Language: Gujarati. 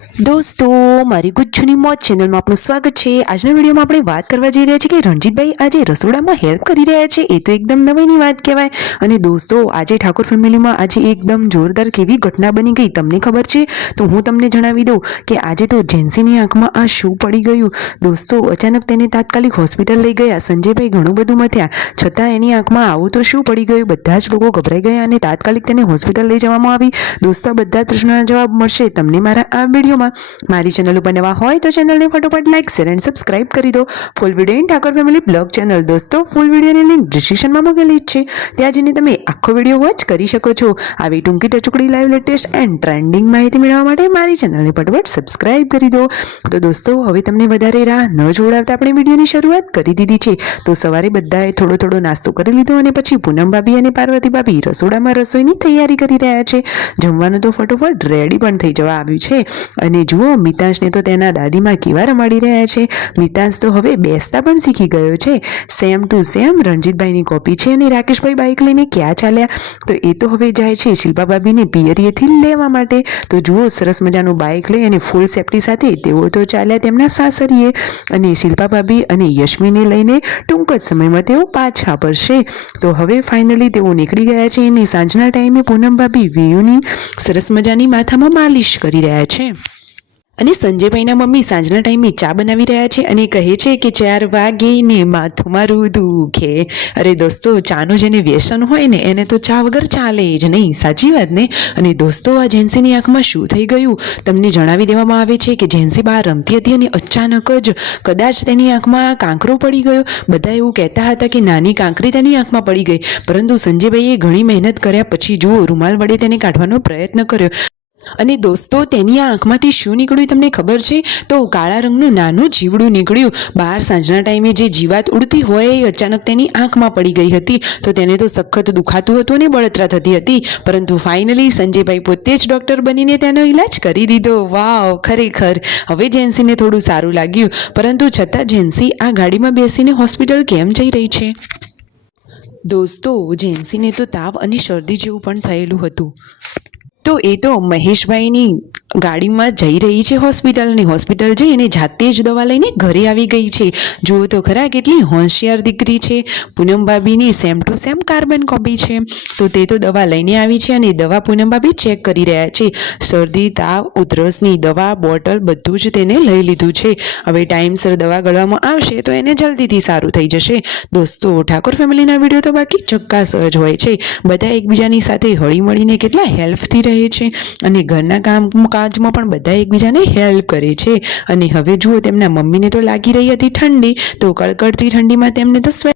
દોસ્તો, મારી ગુજ્જુની મોજ ચેનલમાં આપનું સ્વાગત છે. આજના વિડીયોમાં આપણે વાત કરવા જઈ રહ્યા છીએ કે રણજીતભાઈ આજે રસોડામાં હેલ્પ કરી રહ્યા છે. એ તો એકદમ નવાઈની વાત કહેવાય. અને દોસ્તો, આજે ઠાકોર ફેમિલીમાં આજે એકદમ જોરદાર કેવી ઘટના બની ગઈ તમને ખબર છે? તો હું તમને જણાવી દઉં કે આજે તો જેન્સીની આંખમાં આ શું પડી ગયું. દોસ્તો, અચાનક તેને તાત્કાલિક હોસ્પિટલ લઈ ગયા. સંજયભાઈ ઘણું બધું મથ્યા. છતાં એની આંખમાં આવું તો શું પડી ગયું? બધા જ લોકો ગભરાઈ ગયા અને તાત્કાલિક તેને હોસ્પિટલ લઈ જવામાં આવી. દોસ્તો બધા જ પ્રશ્નોના જવાબ મળશે. તમને મારા આ વિડીયોમાં મારી ચેનલ ઉપર નવા હોય તો ચેનલને ફટોફટ લાઈક શેર એન્ડ સબસ્ક્રાઇબ કરી દો. Full video in Thakor family blog channel દોસ્તો ફૂલ વિડીયોની લિંક ડિસ્ક્રિપ્શનમાં મૂકેલી જ છે. ત્યાં જઈને તમે આખો વીડિયો વોચ કરી શકો છો. આવી ટૂંકી ટચુકડી લાઈવ લેટેસ્ટ એન્ડ ટ્રેન્ડિંગ માહિતી મેળવવા માટે મારી ચેનલને ફટોફટ સબસ્ક્રાઇબ કરી દો. તો દોસ્તો, હવે તમને વધારે રાહ ન જોડાવતા આપણે વિડીયોની શરૂઆત કરી દીધી છે. તો સવારે બધાએ થોડો થોડો નાસ્તો કરી લીધો અને પછી પૂનમ ભાભી અને પાર્વતી ભાભી રસોડામાં રસોઈની તૈયારી કરી રહ્યા છે. જમવાનું તો ફટોફટ રેડી પણ થઈ જવા આવ્યું છે. અને જુઓ, મિતાંશને તો તેના દાદીમાં કેવા રમાડી રહ્યા છે. મિતાંશ તો હવે બેસતા પણ શીખી ગયો છે. સેમ ટુ સેમ રણજીતભાઈની કોપી છે અને રાકેશભાઈ બાઇક લઈને ક્યાં ચાલ્યા? તો એ તો હવે જાય છે શિલ્પા ભાભીને પિયરીએથી લેવા માટે. તો જુઓ, સરસ મજાનું બાઇક લઈ અને ફૂલ સેફટી સાથે તેઓ તો ચાલ્યા તેમના સાસરીએ. અને શિલ્પા ભાભી અને યશ્મીને લઈને ટૂંક જ સમયમાં તેઓ પાછા પડશે તો હવે ફાઇનલી તેઓ નીકળી ગયા છે અને સાંજના ટાઈમે પૂનમ ભાભી વેયુની સરસ મજાની માથામાં માલિશ કરી રહ્યા છે. અને સંજયભાઈના મમ્મી સાંજના ટાઈમે ચા બનાવી રહ્યા છે અને કહે છે કે ચાર વાગે ને માથું મારું દુખે. અરે દોસ્તો, ચાનું જેને વ્યસન હોય ને, એને તો ચા વગર ચાલે જ નહીં. સાચી વાત ને? અને દોસ્તો, આ જેન્સીની આંખમાં શું થઈ ગયું? તમને જણાવી દેવામાં આવે છે કે જેન્સી બહાર રમતી હતી અને અચાનક જ કદાચ તેની આંખમાં કાંકરો પડી ગયો. બધા એવું કહેતા હતા કે નાની કાંકરી તેની આંખમાં પડી ગઈ. પરંતુ સંજયભાઈએ ઘણી મહેનત કર્યા. પછી જુઓ, રૂમાલ વડે તેને કાઢવાનો પ્રયત્ન કર્યો. અને દોસ્તો, તેની આ આંખમાંથી શું નીકળ્યું તમને ખબર છે? તો કાળા રંગનું નાનું જીવડું નીકળ્યું. બહાર સાંજના ટાઈમે જે જીવાત ઉડતી હોય એ અચાનક તેની આંખમાં પડી ગઈ હતી. તો તેને તો સખત દુખાતું હતું અને બળતરા થતી હતી. પરંતુ ફાઇનલી સંજયભાઈ પોતે જ ડૉક્ટર બનીને તેનો ઈલાજ કરી દીધો. વાવ, ખરેખર. હવે જેન્સીને થોડું સારું લાગ્યું. પરંતુ છતાં જેન્સી આ ગાડીમાં બેસીને હોસ્પિટલ કેમ જઈ રહી છે? દોસ્તો, જેન્સીને તો તાવ અને શરદી જેવું પણ થયેલું હતું. તો એ તો મહેશભાઈની ગાડીમાં જઈ રહી છે હોસ્પિટલની હોસ્પિટલ જઈ અને જાતે જ દવા લઈને ઘરે આવી ગઈ છે. જુઓ તો ખરા કેટલી હોશિયાર દીકરી છે. Poonam ભાભીની same to same carbon copy છે. તો તે તો દવા લઈને આવી છે અને દવા પૂનમ ભાભી ચેક કરી રહ્યા છે. શરદી, તાવ ઉધરસની દવા, બોટલ બધું જ તેને લઈ લીધું છે. હવે ટાઈમસર દવા ગળવામાં આવશે તો એને જલ્દીથી સારું થઈ જશે. દોસ્તો, ઠાકોર ફેમિલીના વીડિયો તો બાકી ચક્કાસ જ હોય છે. બધા એકબીજાની સાથે હળીમળીને કેટલા હેલ્પથી રહે છે અને ઘરના કામ કાજમાં પણ બધા એકબીજાને હેલ્પ કરે છે. અને હવે જુઓ, તેમના મમ્મીને તો લાગી રહી હતી ઠંડી, તો કડકડતી ઠંડીમાં તેમને તો સ્વેટ